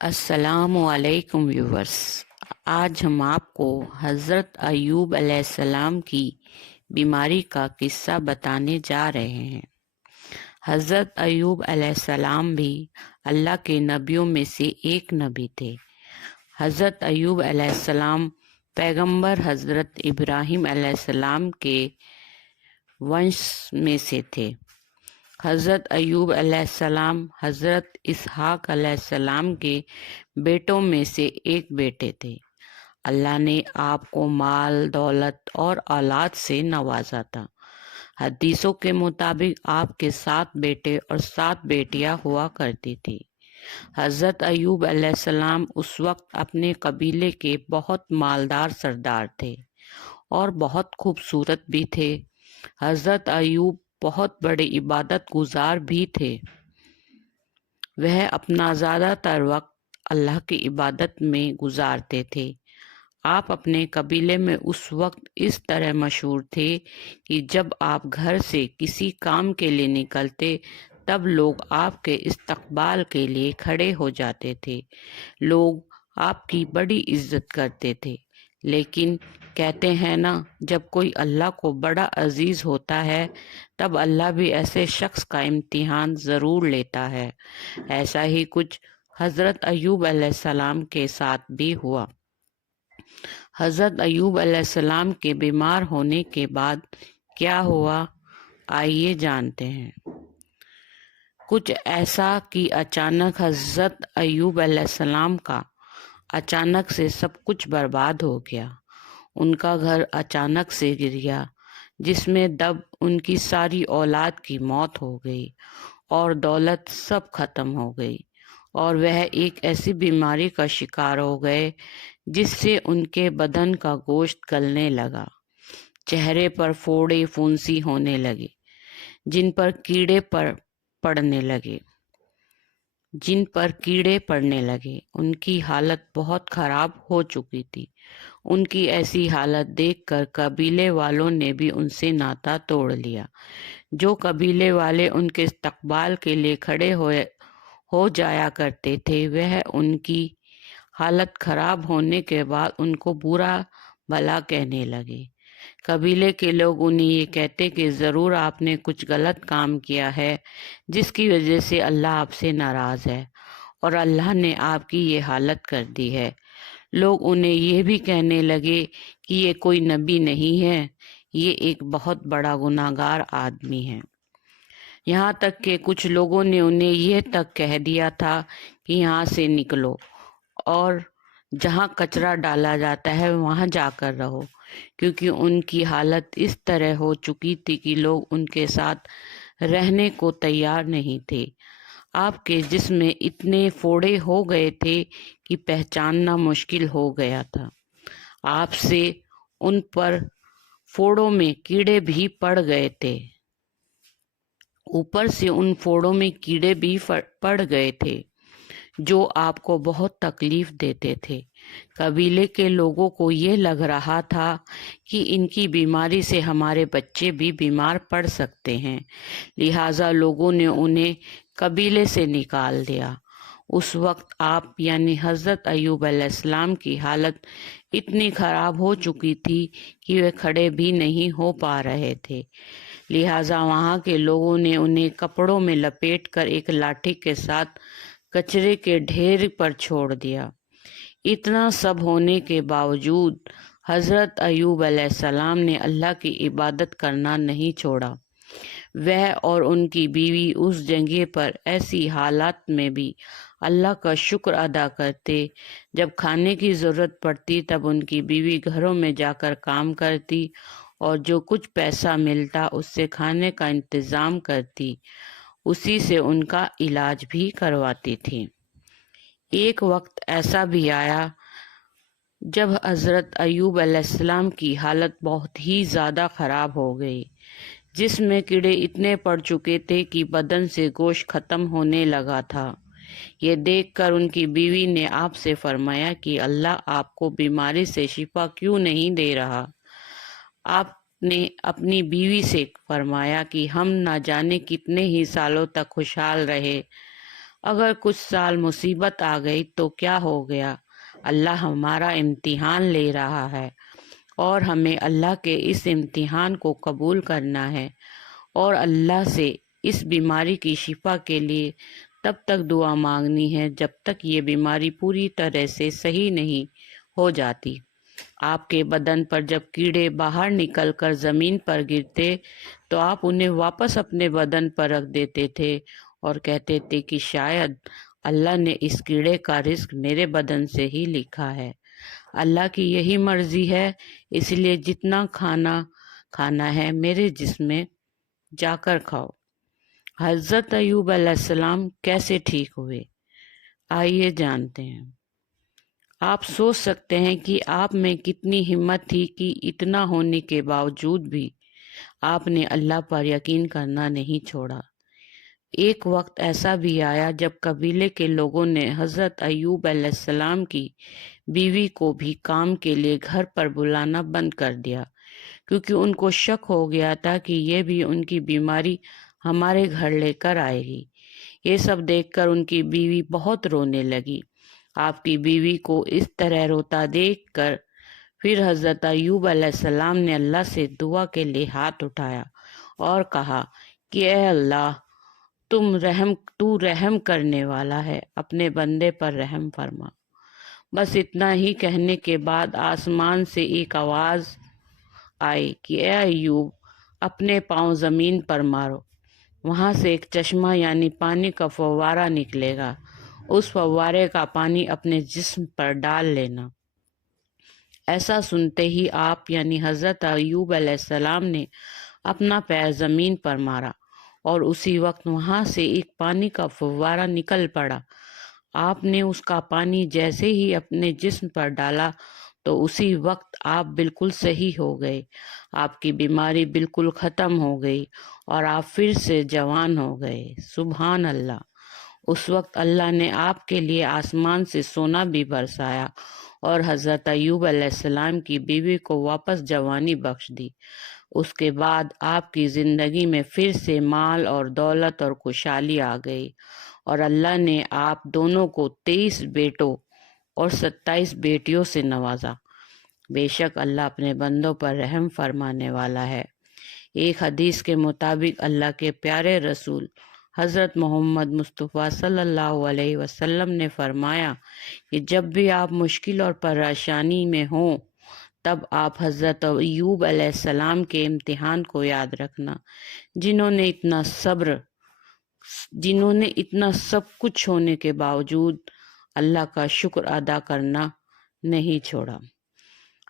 السلام علیکم ویورس، آج ہم آپ کو حضرت ایوب علیہ السلام کی بیماری کا قصہ بتانے جا رہے ہیں۔ حضرت ایوب علیہ السلام بھی اللہ کے نبیوں میں سے ایک نبی تھے۔ حضرت ایوب علیہ السلام پیغمبر حضرت ابراہیم علیہ السلام کے ونش میں سے تھے۔ حضرت ایوب علیہ السلام حضرت اسحاق علیہ السلام کے بیٹوں میں سے ایک بیٹے تھے۔ اللہ نے آپ کو مال، دولت اور اولاد سے نوازا تھا۔ حدیثوں کے مطابق آپ کے 7 بیٹے اور 7 بیٹیاں ہوا کرتی تھی۔ حضرت ایوب علیہ السلام اس وقت اپنے قبیلے کے بہت مالدار سردار تھے اور بہت خوبصورت بھی تھے۔ حضرت ایوب بہت بڑے عبادت گزار بھی تھے۔ وہ اپنا زیادہ تر وقت اللہ کی عبادت میں گزارتے تھے۔ آپ اپنے قبیلے میں اس وقت اس طرح مشہور تھے کہ جب آپ گھر سے کسی کام کے لیے نکلتے تب لوگ آپ کے استقبال کے لیے کھڑے ہو جاتے تھے۔ لوگ آپ کی بڑی عزت کرتے تھے، لیکن کہتے ہیں نا، جب کوئی اللہ کو بڑا عزیز ہوتا ہے تب اللہ بھی ایسے شخص کا امتحان ضرور لیتا ہے۔ ایسا ہی کچھ حضرت ایوب علیہ السلام کے ساتھ بھی ہوا۔ حضرت ایوب علیہ السلام کے بیمار ہونے کے بعد کیا ہوا، آئیے جانتے ہیں۔ کچھ ایسا کہ اچانک حضرت ایوب علیہ السلام کا اچانک سے سب کچھ برباد ہو گیا۔ ان کا گھر اچانک سے گر گیا، جس میں دب ان کی ساری اولاد کی موت ہو گئی اور دولت سب ختم ہو گئی، اور وہ ایک ایسی بیماری کا شکار ہو گئے جس سے ان کے بدن کا گوشت گلنے لگا، چہرے پر پھوڑے پھنسی ہونے لگے، جن پر کیڑے پڑنے لگے۔ ان کی حالت بہت خراب ہو چکی تھی۔ ان کی ایسی حالت دیکھ کر قبیلے والوں نے بھی ان سے ناطا توڑ لیا۔ جو قبیلے والے ان کے استقبال کے لیے کھڑے ہو جایا کرتے تھے، وہ ان کی حالت خراب ہونے کے بعد ان کو برا بھلا کہنے لگے۔ قبیلے کے لوگ انہیں یہ کہتے کہ ضرور آپ نے کچھ غلط کام کیا ہے جس کی وجہ سے اللہ آپ سے ناراض ہے اور اللہ نے آپ کی یہ حالت کر دی ہے۔ لوگ انہیں یہ بھی کہنے لگے کہ یہ کوئی نبی نہیں ہے، یہ ایک بہت بڑا گناہگار آدمی ہے۔ یہاں تک کہ کچھ لوگوں نے انہیں یہ تک کہہ دیا تھا کہ یہاں سے نکلو اور جہاں کچرا ڈالا جاتا ہے وہاں جا کر رہو، کیونکہ ان کی حالت اس طرح ہو چکی تھی کہ لوگ ان کے ساتھ رہنے کو تیار نہیں تھے۔ آپ کے جسم میں اتنے پھوڑے ہو گئے تھے کہ پہچاننا مشکل ہو گیا تھا۔ آپ سے ان پر پھوڑوں میں کیڑے بھی پڑ گئے تھے، اوپر سے ان پھوڑوں میں کیڑے بھی پڑ گئے تھے جو آپ کو بہت تکلیف دیتے تھے۔ قبیلے کے لوگوں کو یہ لگ رہا تھا کہ ان کی بیماری سے ہمارے بچے بھی بیمار پڑ سکتے ہیں، لہٰذا لوگوں نے انہیں قبیلے سے نکال دیا۔ اس وقت آپ یعنی حضرت ایوب علیہ السلام کی حالت اتنی خراب ہو چکی تھی کہ وہ کھڑے بھی نہیں ہو پا رہے تھے، لہٰذا وہاں کے لوگوں نے انہیں کپڑوں میں لپیٹ کر ایک لاٹھی کے ساتھ کچرے کے ڈھیر پر چھوڑ دیا۔ اتنا سب ہونے کے باوجود حضرت ایوب علیہ السلام نے اللہ کی عبادت کرنا نہیں چھوڑا۔ وہ اور ان کی بیوی اس جگہ پر ایسی حالات میں بھی اللہ کا شکر ادا کرتے۔ جب کھانے کی ضرورت پڑتی تب ان کی بیوی گھروں میں جا کر کام کرتی اور جو کچھ پیسہ ملتا اس سے کھانے کا انتظام کرتی، اسی سے ان کا علاج بھی کرواتی تھی۔ ایک وقت ایسا بھی آیا جب حضرت ایوب علیہ السلام کی حالت بہت ہی زیادہ خراب ہو گئی، جس میں کیڑے اتنے پڑ چکے تھے کہ بدن سے گوشت ختم ہونے لگا تھا۔ یہ دیکھ کر ان کی بیوی نے آپ سے فرمایا کہ اللہ آپ کو بیماری سے شفا کیوں نہیں دے رہا؟ آپ نے اپنی بیوی سے فرمایا کہ ہم نہ جانے کتنے ہی سالوں تک خوشحال رہے، اگر کچھ سال مصیبت آ گئی تو کیا ہو گیا، اللہ ہمارا امتحان لے رہا ہے اور ہمیں اللہ کے اس امتحان کو قبول کرنا ہے اور اللہ سے اس بیماری کی شفا کے لیے تب تک دعا مانگنی ہے جب تک یہ بیماری پوری طرح سے صحیح نہیں ہو جاتی۔ آپ کے بدن پر جب کیڑے باہر نکل کر زمین پر گرتے تو آپ انہیں واپس اپنے بدن پر رکھ دیتے تھے اور کہتے تھے کہ شاید اللہ نے اس کیڑے کا رزق میرے بدن سے ہی لکھا ہے، اللہ کی یہی مرضی ہے، اس لیے جتنا کھانا ہے میرے جسم میں جا کر کھاؤ۔ حضرت ایوب علیہ السلام کیسے ٹھیک ہوئے، آئیے جانتے ہیں۔ آپ سوچ سکتے ہیں کہ آپ میں کتنی ہمت تھی کہ اتنا ہونے کے باوجود بھی آپ نے اللہ پر یقین کرنا نہیں چھوڑا۔ ایک وقت ایسا بھی آیا جب قبیلے کے لوگوں نے حضرت ایوب علیہ السلام کی بیوی کو بھی کام کے لیے گھر پر بلانا بند کر دیا، کیونکہ ان کو شک ہو گیا تھا کہ یہ بھی ان کی بیماری ہمارے گھر لے کر آئے گی۔ یہ سب دیکھ کر ان کی بیوی بہت رونے لگی۔ آپ کی بیوی کو اس طرح روتا دیکھ کر پھر حضرت ایوب علیہ السلام نے اللہ سے دعا کے لیے ہاتھ اٹھایا اور کہا کہ اے اللہ، تو رحم کرنے والا ہے، اپنے بندے پر رحم فرما۔ بس اتنا ہی کہنے کے بعد آسمان سے ایک آواز آئی کہ اے ایوب، اپنے پاؤں زمین پر مارو، وہاں سے ایک چشمہ یعنی پانی کا فوارہ نکلے گا، اس فوارے کا پانی اپنے جسم پر ڈال لینا۔ ایسا سنتے ہی آپ یعنی حضرت ایوب علیہ السلام نے اپنا پیر زمین پر مارا اور اسی وقت وہاں سے ایک پانی کا فوارہ نکل پڑا۔ آپ نے اس کا پانی جیسے ہی اپنے جسم پر ڈالا تو اسی وقت آپ بالکل صحیح ہو گئے، آپ کی بیماری بالکل ختم ہو گئی اور آپ پھر سے جوان ہو گئے۔ سبحان اللہ۔ اس وقت اللہ نے آپ کے لیے آسمان سے سونا بھی برسایا اور حضرت ایوب علیہ السلام کی بیوی کو واپس جوانی بخش دی۔ اس کے بعد آپ کی زندگی میں پھر سے مال اور دولت اور خوشحالی آ گئی اور اللہ نے آپ دونوں کو 23 بیٹوں اور 27 بیٹیوں سے نوازا۔ بے شک اللہ اپنے بندوں پر رحم فرمانے والا ہے۔ ایک حدیث کے مطابق اللہ کے پیارے رسول حضرت محمد مصطفیٰ صلی اللہ علیہ وسلم نے فرمایا کہ جب بھی آپ مشکل اور پریشانی میں ہوں تب آپ حضرت ایوب علیہ السلام کے امتحان کو یاد رکھنا، جنہوں نے اتنا سب کچھ ہونے کے باوجود اللہ کا شکر ادا کرنا نہیں چھوڑا۔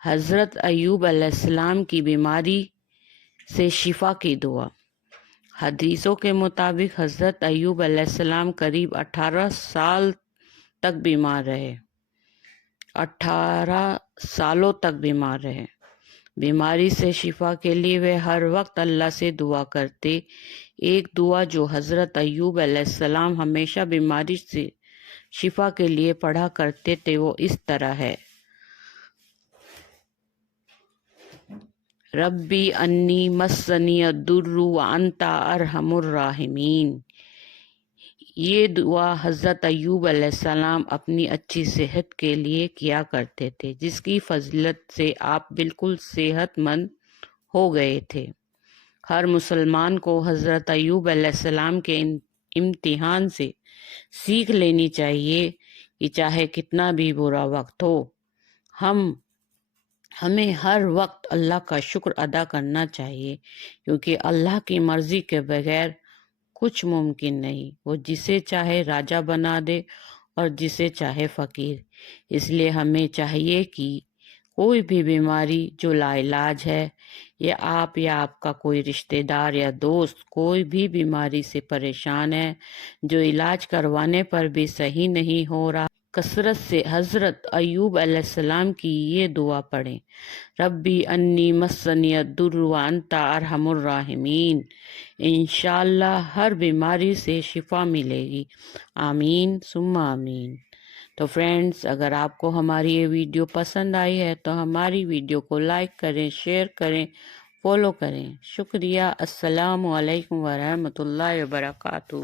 حضرت ایوب علیہ السلام کی بیماری سے شفا کی دعا۔ حدیثوں کے مطابق حضرت ایوب علیہ السلام قریب 18 سال تک بیمار رہے۔ 18 سالوں تک بیمار رہے۔ بیماری سے شفا کے لیے وہ ہر وقت اللہ سے دعا کرتے۔ ایک دعا جو حضرت ایوب علیہ السلام ہمیشہ بیماری سے شفا کے لیے پڑھا کرتے تھے وہ اس طرح ہے: ربی انی مسنی الضر وانت ارحم الراحمین۔ یہ دعا حضرت ایوب علیہ السلام اپنی اچھی صحت کے لیے کیا کرتے تھے، جس کی فضیلت سے آپ بالکل صحت مند ہو گئے تھے۔ ہر مسلمان کو حضرت ایوب علیہ السلام کے امتحان سے سیکھ لینی چاہیے کہ چاہے کتنا بھی برا وقت ہو، ہمیں ہر وقت اللہ کا شکر ادا کرنا چاہیے، کیونکہ اللہ کی مرضی کے بغیر کچھ ممکن نہیں۔ وہ جسے چاہے راجہ بنا دے اور جسے چاہے فقیر۔ اس لیے ہمیں چاہیے کہ کوئی بھی بیماری جو لا علاج ہے یا آپ کا کوئی رشتہ دار یا دوست کوئی بھی بیماری سے پریشان ہے جو علاج کروانے پر بھی صحیح نہیں ہو رہا، کثرت سے حضرت ایوب علیہ السلام کی یہ دعا پڑھیں: ربی انی مسنی الضر وانت ارحم الراحمین۔ انشاءاللہ ہر بیماری سے شفا ملے گی۔ آمین ثم آمین۔ تو فرینڈز، اگر آپ کو ہماری یہ ویڈیو پسند آئی ہے تو ہماری ویڈیو کو لائک کریں، شیئر کریں، فالو کریں۔ شکریہ۔ السلام علیکم ورحمۃ اللہ وبرکاتہ۔